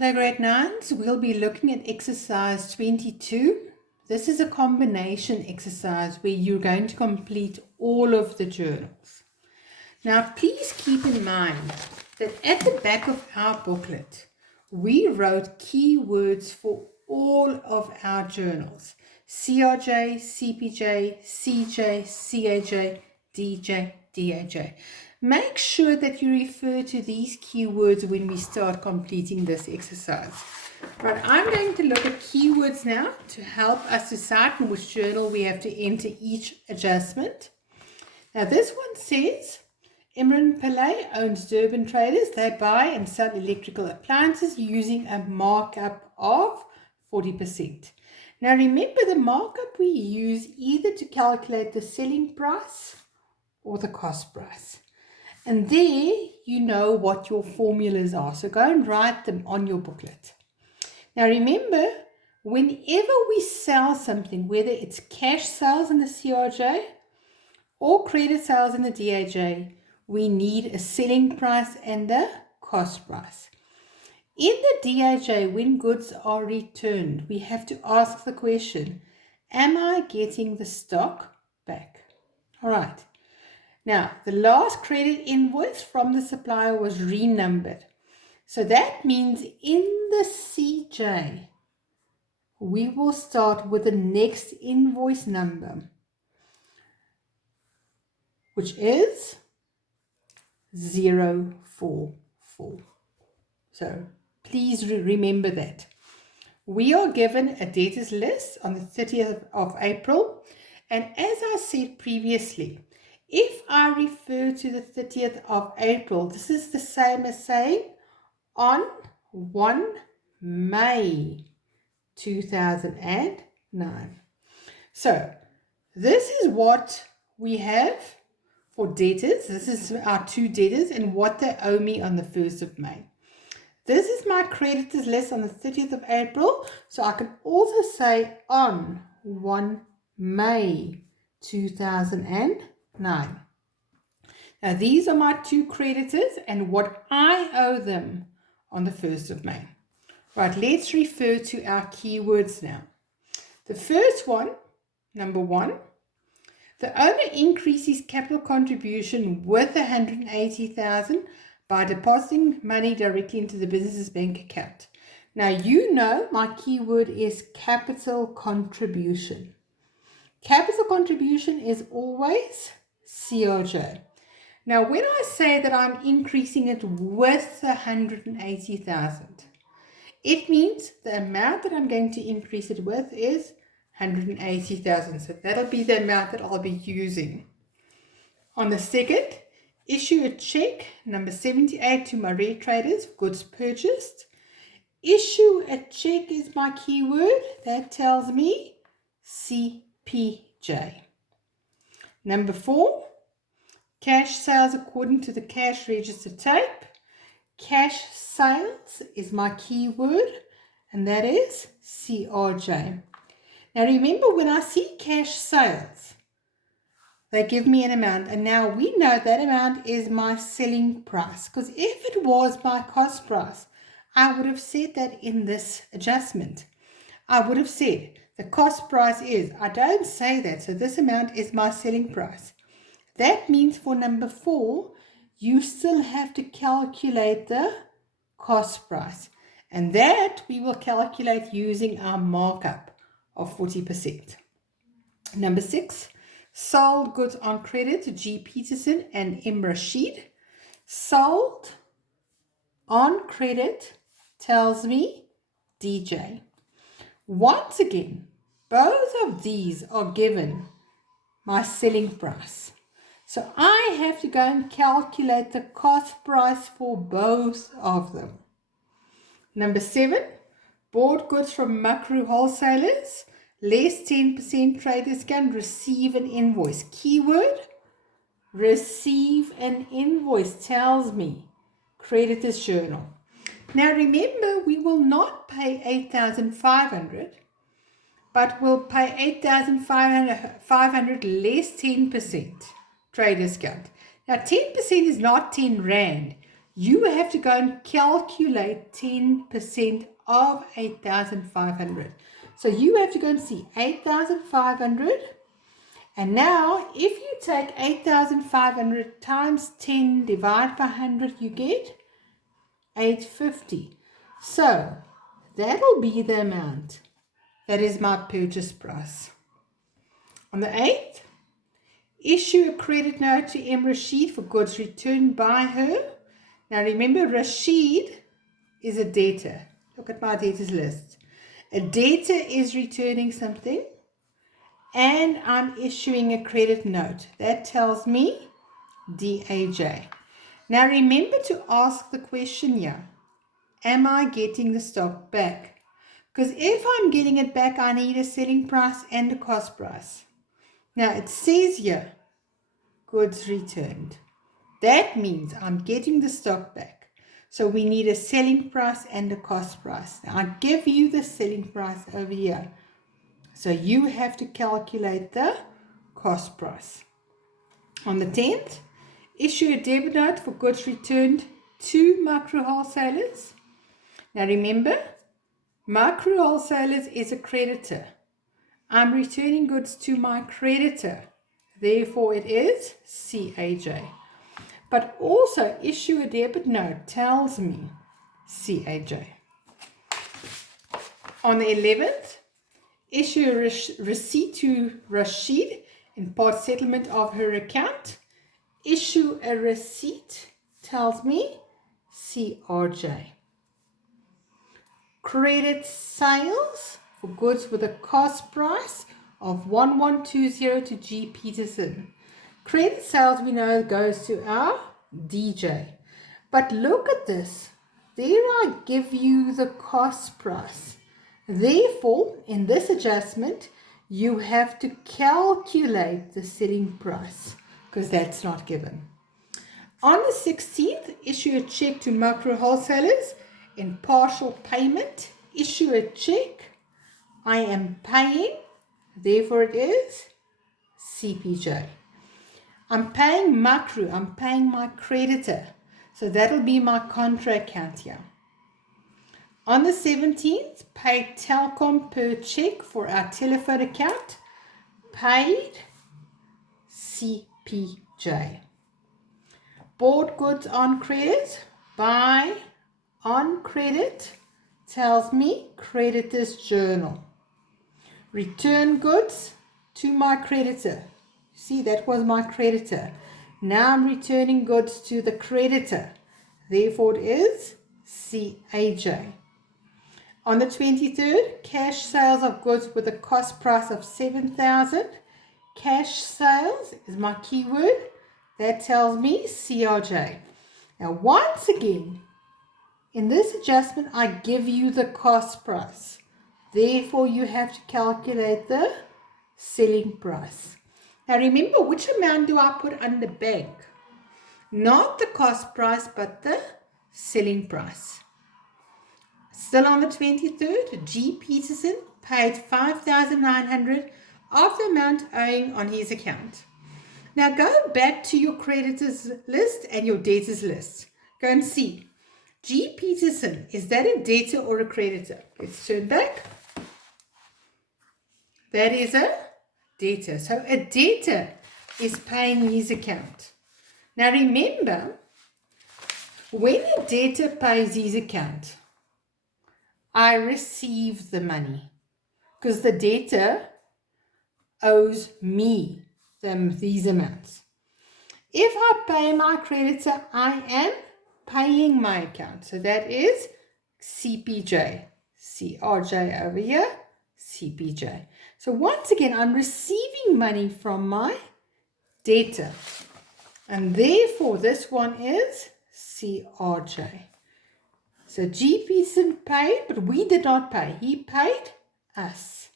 Hello grade 9s, we'll be looking at exercise 22. This is a combination exercise where you're going to complete all of the journals. Now please keep in mind that at the back of our booklet, we wrote keywords for all of our journals. CRJ, CPJ, CJ, CAJ, DJ, DAJ. Make sure that you refer to these keywords when we start completing this exercise. Right, I'm going to look at keywords now to help us decide in which journal we have to enter each adjustment. Now this one says, Imran Pillay owns Durban Traders. They buy and sell electrical appliances using a markup of 40%. Now remember, the markup we use either to calculate the selling price or the cost price. And there you know what your formulas are. So go and write them on your booklet. Now remember, whenever we sell something, whether it's cash sales in the CRJ or credit sales in the DAJ, we need a selling price and a cost price. In the DAJ, when goods are returned, we have to ask the question, am I getting the stock back? All right. Now, the last credit invoice from the supplier was renumbered. So that means in the CJ, we will start with the next invoice number, which is 044. So please remember that. We are given a debtors list on the 30th of April. And as I said previously, if I refer to the 30th of April, this is the same as saying on 1 May 2009. So this is what we have for debtors. This is our two debtors and what they owe me on the 1st of May. This is my creditors list on the 30th of April. So I can also say on 1 May 2009. Now these are my two creditors and what I owe them on the 1st of May. Right, let's refer to our keywords now. The first one, number 1, the owner increases capital contribution with 180,000 by depositing money directly into the business's bank account. Now you know my keyword is capital contribution. Capital contribution is always CRJ. Now, when I say that I'm increasing it with 180,000, it means the amount that I'm going to increase it with is 180,000. So that'll be the amount that I'll be using. On the second, issue a check, number 78, to my red traders, goods purchased. Issue a check is my keyword. That tells me CPJ. Number 4, cash sales according to the cash register tape. Cash sales is my keyword, and that is CRJ. Now remember, when I see cash sales, they give me an amount, and now we know that amount is my selling price, because if it was my cost price, I would have said that in this adjustment. I would have said the cost price is, I don't say that, so this amount is my selling price. That means for number 4, you still have to calculate the cost price. And that we will calculate using our markup of 40%. Number 6, sold goods on credit to G. Peterson and M. Rashid. Sold on credit tells me DJ. Once again, both of these are given my selling price. So I have to go and calculate the cost price for both of them. Number 7, bought goods from Makru wholesalers, less 10% traders can receive an invoice. Keyword, receive an invoice, tells me creditor's journal. Now remember, we will not pay 8,500, but we'll pay 8,500 less 10%. Traders count. Now 10% is not 10 Rand. you have to go and calculate 10% of 8,500. So you have to go and see 8,500. And now, if you take 8,500 times 10 divided by 100, you get 850. So that'll be the amount. That is my purchase price. On the 8th, issue a credit note to M. Rashid for goods returned by her. Now remember, Rashid is a debtor. Look at my debtors list. A debtor is returning something, and I'm issuing a credit note. That tells me DAJ. Now remember to ask the question here, am I getting the stock back? Because if I'm getting it back, I need a selling price and a cost price. Now it says here, goods returned. That means I'm getting the stock back. So we need a selling price and a cost price. Now I give you the selling price over here. So you have to calculate the cost price. On the 10th, issue a debit note for goods returned to micro wholesalers. Now remember, micro wholesalers is a creditor. I'm returning goods to my creditor. Therefore, it is CAJ. But also, issue a debit note tells me CAJ. On the 11th, issue a receipt to Rashid in part settlement of her account. Issue a receipt tells me CRJ. Credit sales for goods with a cost price of 1120 to G. Peterson. Credit sales we know goes to our DJ. But look at this. There I give you the cost price. Therefore, in this adjustment, you have to calculate the selling price because that's not given. On the 16th, issue a check to micro wholesalers in partial payment. Issue a check. I am paying. Therefore, it is CPJ. I'm paying macro. I'm paying my creditor. So that'll be my contra account here. On the 17th, paid Telkom per check for our telephone account. Paid CPJ. Bought goods on credit. Buy on credit tells me creditor's journal. Return goods to my creditor. See, that was my creditor. Now I'm returning goods to the creditor. Therefore, it is CAJ. On the 23rd, cash sales of goods with a cost price of 7,000. Cash sales is my keyword. That tells me CRJ. Now, once again, in this adjustment, I give you the cost price. Therefore, you have to calculate the selling price. Now, remember, which amount do I put under bank? Not the cost price, but the selling price. Still on the 23rd, G. Peterson paid 5,900 of the amount owing on his account. Now, go back to your creditors list and your debtors list. Go and see. G. Peterson, is that a debtor or a creditor? Let's turn back. That is a debtor. So a debtor is paying his account. Now remember, when a debtor pays his account, I receive the money because the debtor owes me these amounts. If I pay my creditor, I am paying my account. So that is CPJ. CRJ over here, CPJ. So once again, I'm receiving money from my debtor. And therefore, this one is CRJ. So G. Peterson paid, but we did not pay. He paid us.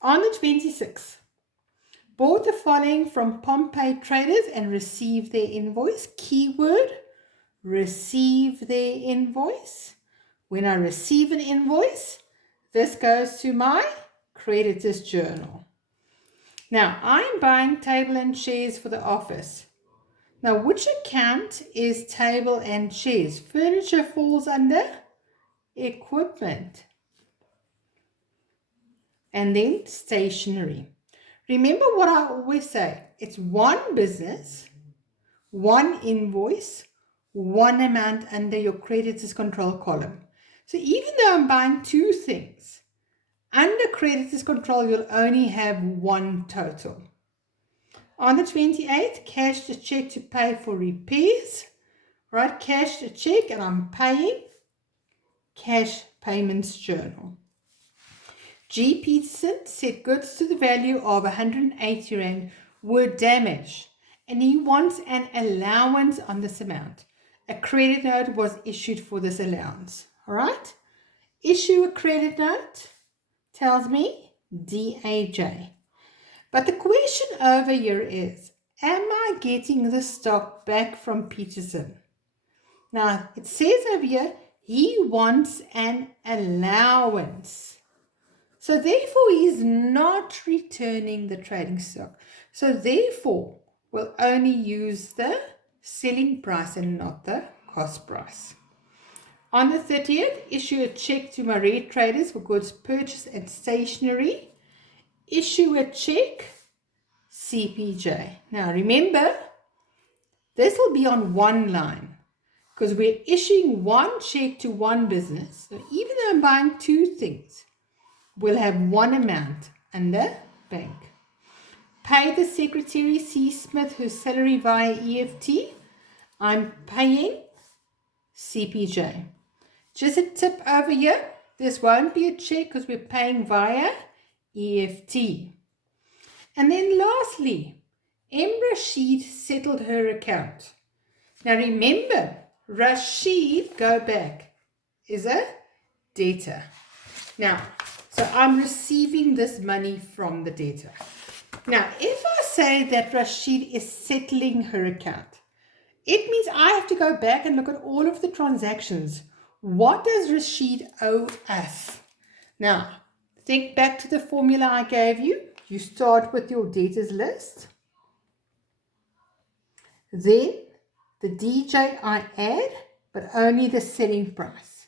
On the 26th, bought the following from Pompey traders and received their invoice. Keyword, receive their invoice. When I receive an invoice, this goes to my creditor's journal. Now, I'm buying table and chairs for the office. Now, which account is table and chairs? Furniture falls under equipment. And then stationery. Remember what I always say. It's one business, one invoice, one amount under your creditors control column. So even though I'm buying two things, under creditors control, you'll only have one total. On the 28th, cashed a check to pay for repairs. Right, cashed a check and I'm paying. Cash payments journal. G. Peterson said goods to the value of 180 Rand were damaged and he wants an allowance on this amount. A credit note was issued for this allowance. All right? Issue a credit note tells me DAJ. But the question over here is, am I getting the stock back from Peterson? Now, it says over here, he wants an allowance. So therefore, he is not returning the trading stock. So therefore, we'll only use the selling price and not the cost price. On the 30th, issue a check to my red traders for goods purchased and stationery. Issue a check, CPJ. Now remember, this will be on one line because we're issuing one check to one business. So even though I'm buying two things, we'll have one amount under bank. Pay the secretary C. Smith her salary via EFT. I'm paying CPJ. Just a tip over here, this won't be a check because we're paying via EFT. And then lastly, M. Rashid settled her account. Now remember, Rashid, go back, is a debtor. Now, so I'm receiving this money from the debtor. Now, if I say that Rashid is settling her account, it means I have to go back and look at all of the transactions. What does Rashid owe us? Now, think back to the formula I gave you. You start with your debtors list. Then the DJ I add, but only the selling price.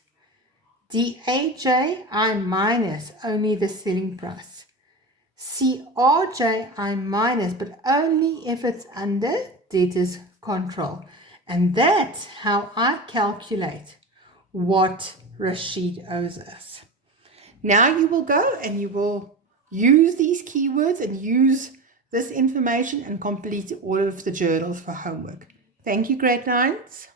DAJ I minus, only the selling price. CRJ I minus, but only if it's under debtors control. And that's how I calculate what Rashid owes us. Now you will go and you will use these keywords and use this information and complete all of the journals for homework. Thank you, grade 9s.